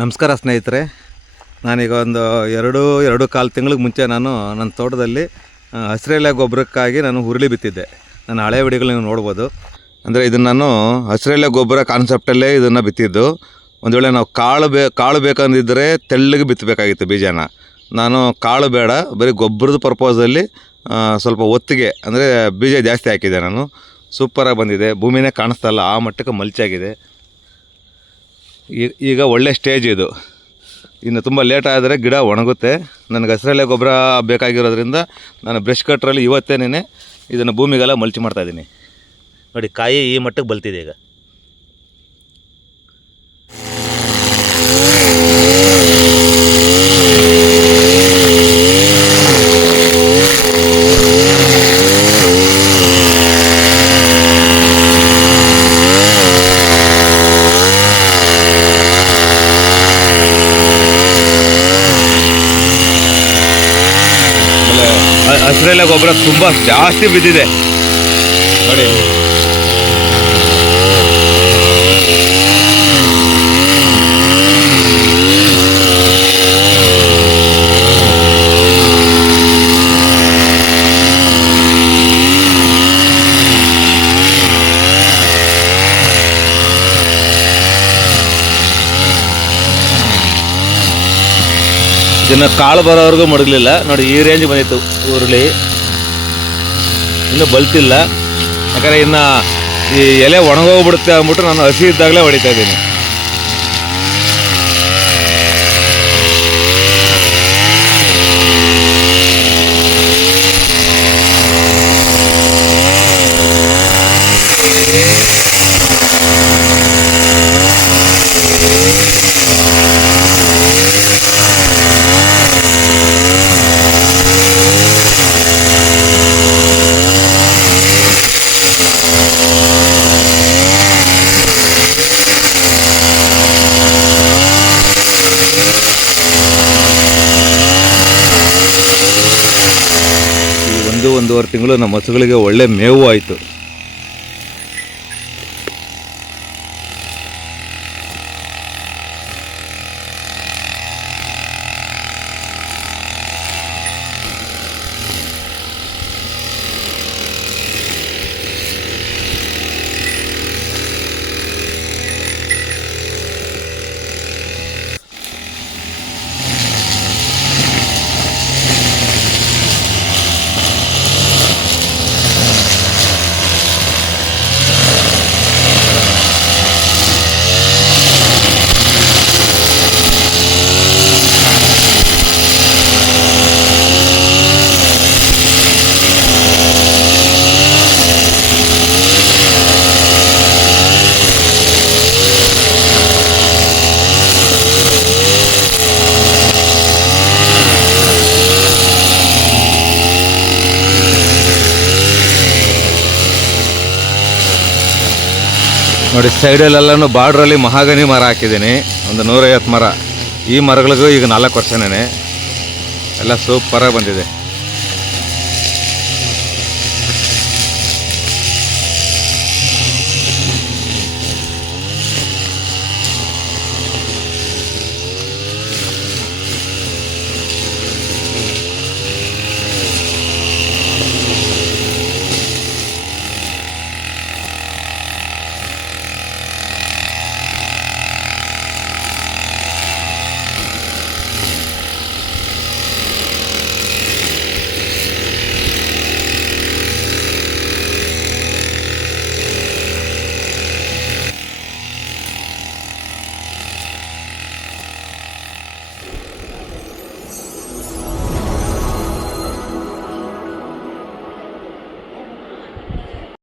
ನಮಸ್ಕಾರ ಸ್ನೇಹಿತರೆ. ನಾನೀಗ ಒಂದು ಎರಡು ಎರಡು ಕಾಲು ತಿಂಗಳಿಗೆ ಮುಂಚೆ ನಾನು ನನ್ನ ತೋಟದಲ್ಲಿ ಹಸಿರೆಲೆ ಗೊಬ್ಬರಕ್ಕಾಗಿ ನಾನು ಹುರುಳಿ ಬಿತ್ತಿದ್ದೆ. ನನ್ನ ಹಳೆ ವಿಡಿಯೋಗಳು ನೀವು ನೋಡ್ಬೋದು. ಅಂದರೆ ಇದನ್ನು ನಾನು ಹಸಿರೆಲೆ ಗೊಬ್ಬರ ಕಾನ್ಸೆಪ್ಟಲ್ಲೇ ಇದನ್ನು ಬಿತ್ತಿದ್ದು. ಒಂದು ವೇಳೆ ನಾವು ಕಾಳು ಬೇ, ಕಾಳು ಬೇಕಂದಿದ್ದರೆ ತೆಳ್ಳಗೆ ಬಿತ್ತಬೇಕಾಗಿತ್ತು ಬೀಜನ. ನಾನು ಕಾಳು ಬೇಡ, ಬರೀ ಗೊಬ್ಬರದ ಪರ್ಪೋಸಲ್ಲಿ ಸ್ವಲ್ಪ ಒತ್ತಿಗೆ, ಅಂದರೆ ಬೀಜ ಜಾಸ್ತಿ ಹಾಕಿದ್ದೆ ನಾನು. ಸೂಪರಾಗಿ ಬಂದಿದೆ. ಭೂಮಿನೇ ಕಾಣಿಸ್ತಾ ಇಲ್ಲ, ಆ ಮಟ್ಟಕ್ಕೆ ಮಲ್ಚಾಗಿದೆ. ಈಗ ಒಳ್ಳೆ ಸ್ಟೇಜ್ ಇದು. ಇನ್ನು ತುಂಬ ಲೇಟ್ ಆದರೆ ಗಿಡ ಒಣಗುತ್ತೆ. ನನಗೆ ಹಸಿರಲ್ಲೇ ಗೊಬ್ಬರ ಬೇಕಾಗಿರೋದ್ರಿಂದ ನಾನು ಬ್ರಷ್ ಕಟ್ರಲ್ಲಿ ಇವತ್ತೇನೇ ಇದನ್ನು ಭೂಮಿಗೆಲ್ಲ ಮಲ್ಚಿ ಮಾಡ್ತಾಯಿದ್ದೀನಿ ನೋಡಿ, ಕಾಯಿ ಈ ಮಟ್ಟಕ್ಕೆ ಬಲ್ತಿದೆ ಈಗ. ಹಸಿರೆಲೆ ಗೊಬ್ಬರ ತುಂಬ ಜಾಸ್ತಿ ಬಿದ್ದಿದೆ. ನೋಡಿ. ಇದನ್ನು ಕಾಳು ಬರೋವರೆಗೂ ಮಡಗಲಿಲ್ಲ. ನೋಡಿ, ಈ ರೇಂಜ್ ಬಂದಿತ್ತು ಉರುಳಿ. ಇನ್ನೂ ಬಲ್ತಿಲ್ಲ. ಯಾಕಂದರೆ ಇನ್ನು ಈ ಎಲೆ ಒಣಗೋಗ್ಬಿಡುತ್ತೆ ಅಂದ್ಬಿಟ್ಟು ನಾನು ಹಸಿ ಇದ್ದಾಗಲೇ ಹೊಡಿತಾ ಇದ್ದೀನಿ ಈ ಒಂದು ಒಂದೂವರೆ ತಿಂಗಳು ನಮ್ಮ ಹಸುಗಳಿಗೆ ಒಳ್ಳೆ ಮೇವು ಆಯಿತು. ನೋಡಿ ಸೈಡಲ್ಲೆಲ್ಲನೂ ಬಾರ್ಡ್ರಲ್ಲಿ ಮಹಾಗನಿ ಮರ ಹಾಕಿದ್ದೀನಿ. ಒಂದು ನೂರೈವತ್ತು ಮರ. ಈ ಮರಗಳಿಗೂ ಈಗ ನಾಲ್ಕು ವರ್ಷನೇ ಎಲ್ಲ ಸೂಪರಾಗಿ ಬಂದಿದೆ.